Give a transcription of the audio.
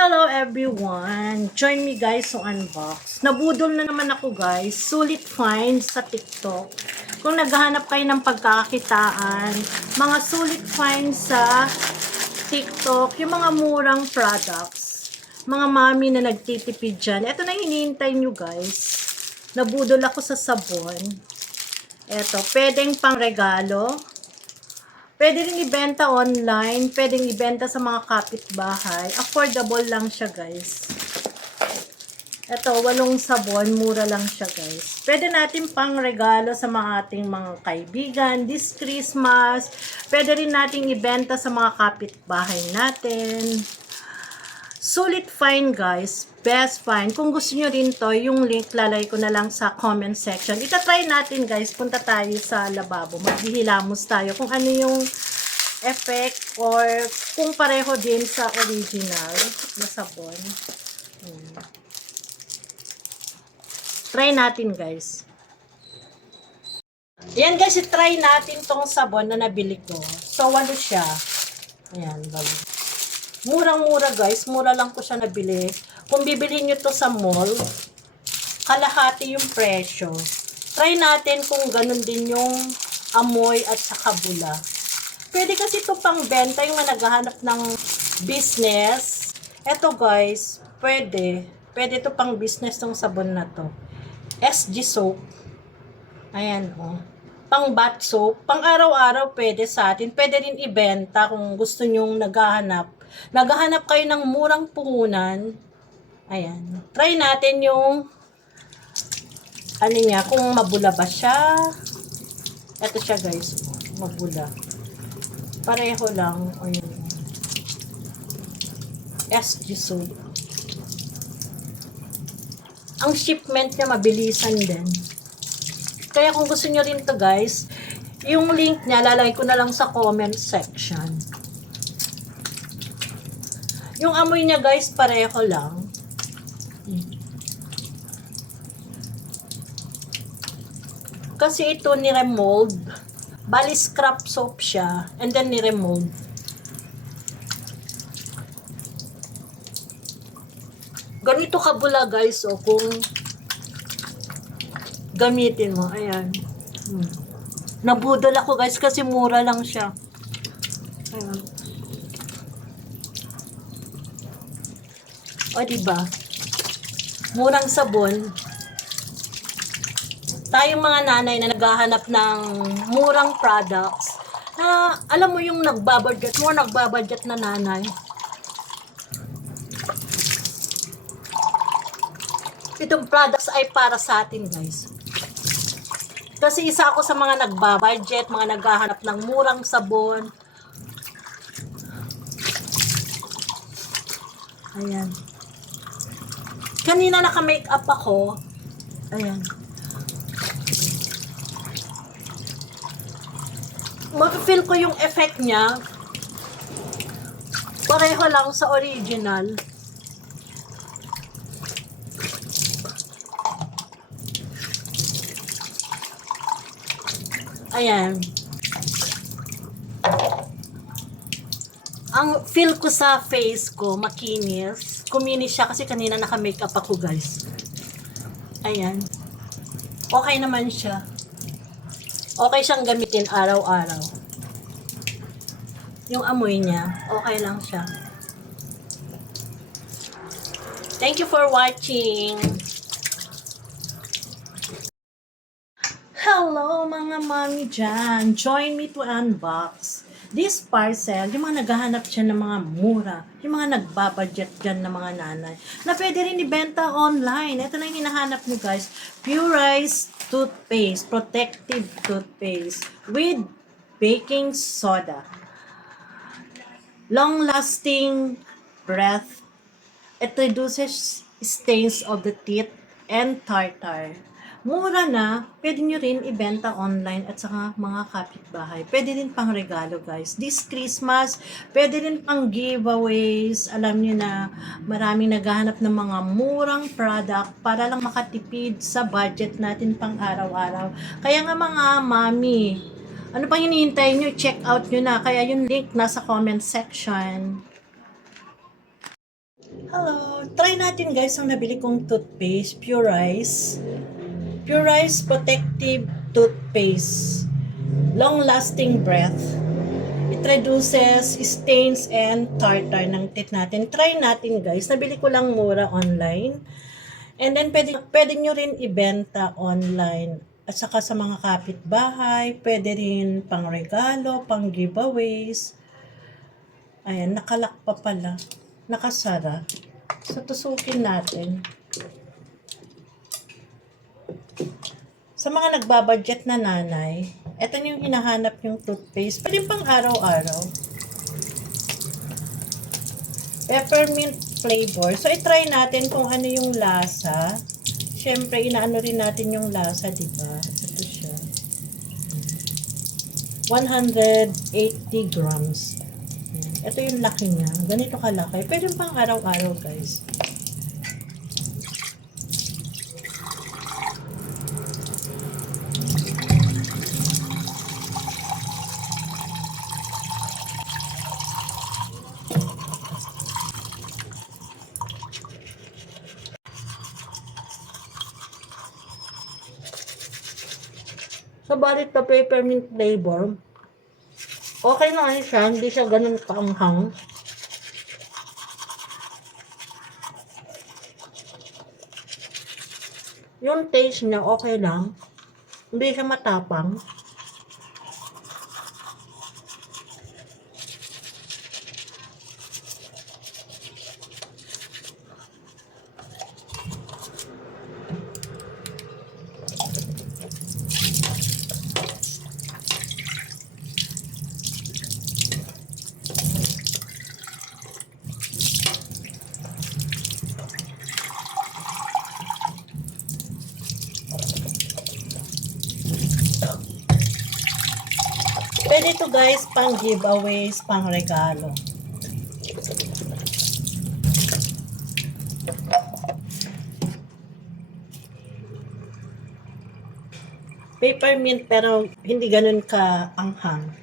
Hello everyone! Join me guys sa unbox. Nabudol na naman ako guys. Sulit finds sa TikTok. Kung naghahanap kayo ng pagkakakitaan, mga sulit finds sa TikTok, yung mga murang products, mga mami na nagtitipid dyan. Ito na hinihintay nyo guys. Nabudol ako sa sabon. Ito, pwedeng pang regalo. Pwede rin ibenta online, pwedeng ibenta sa mga kapitbahay. Affordable lang siya, guys. Ito, 8 sabon, mura lang siya, guys. Pwede natin pang regalo sa mga ating mga kaibigan this Christmas. Pwede rin nating ibenta sa mga kapitbahay natin. Sulit find, guys. Best find. Kung gusto nyo rin to, yung link lalay ko na lang sa comment section. Itatry natin, guys. Punta tayo sa lababo. Maghihilamos tayo kung ano yung effect or kung pareho din sa original na sabon. Try natin, guys. Ayan, guys. I-try natin tong sabon na nabili ko. So, ano siya? Ayan, bago. Murang-mura guys, mura lang ko siya nabili. Kung bibilhin nyo to sa mall, kalahati yung presyo. Try natin kung ganun din yung amoy at saka bula. Pwede kasi ito pang benta yung naghahanap ng business. Eto guys, pwede. Pwede ito pang business tong sabon na to. SG soap. Ayan oh. Pang bath soap, pang araw-araw pwede sa atin. Pwede rin ibenta kung gusto nyong naghahanap kayo ng murang puhunan. Ayan. Try natin yung ano niya, kung mabula ba siya. Ito siya guys. Mabula. Pareho lang. Ayan. SG soap. Ang shipment niya mabilisan din. Kaya kung gusto nyo rin to guys, yung link niya lalagay ko na lang sa comment section. Yung amoy niya guys, pareho lang. Kasi ito ni-remold. Bali scrap soap siya. And then ni-remold. Ganito kabula guys, o kung gamitin mo. Ayan. Nabudol ako guys kasi mura lang siya. Ayan. O diba? Murang sabon. Tayong mga nanay na naghahanap ng murang products na alam mo yung nagbabudget na nanay. Itong products ay para sa atin guys. Kasi isa ako sa mga nagbabudget, mga naghahanap ng murang sabon. Ayan. Kanina naka-makeup ako. Ayan. Mag-feel ko yung effect niya. Pareho lang sa original. Ayan. Ang feel ko sa face ko, makinis. Kuminis siya kasi kanina naka-makeup ako guys. Ayan. Okay naman siya. Okay siyang gamitin araw-araw. Yung amoy niya, okay lang siya. Thank you for watching. Hello mga mami dyan. Join me to unbox this parcel. Yung mga naghahanap dyan ng mga mura. Yung mga nagbabudget dyan ng mga nanay. Na pwede rin ibenta online. Ito na yung hinahanap nyo guys. Pure Rice Toothpaste. Protective Toothpaste. With baking soda. Long-lasting breath. It reduces stains of the teeth and tartar. Mura na, pwede nyo rin ibenta online at saka mga kapitbahay. Pwede rin pang regalo guys. This Christmas, pwede rin pang giveaways. Alam nyo na maraming naghahanap ng mga murang product para lang makatipid sa budget natin pang araw-araw. Kaya nga mga mami, ano pang hinihintay nyo? Check out nyo na. Kaya yung link nasa comment section. Hello! Try natin guys ang nabili kong toothpaste, Pure Rice. Pure Rice Protective Toothpaste. Long-lasting breath. It reduces stains and tartar ng teeth natin. Try natin guys. Nabili ko lang mura online. And then pwede nyo rin ibenta online. At saka sa mga kapitbahay, pwede rin pang regalo, pang giveaways. Ayan, nakalak pa pala. Nakasara. So, tusukin natin. Sa mga nagbabudget na nanay, eto yung hinahanap yung toothpaste. Pwede pang araw-araw. Peppermint flavor. So, itry natin kung ano yung lasa. Siyempre, inaano rin natin yung lasa, diba? Ito siya. 180 grams. Ito yung laki niya. Ganito kalaki. Pwede pang araw-araw, guys. So, balit na peppermint flavor. Okay naman siya. Hindi siya ganun kaanghang. Yung taste niya, okay lang. Hindi siya matapang. Pwede to guys, pang giveaways, pang regalo. Peppermint pero hindi ganun ka anghang.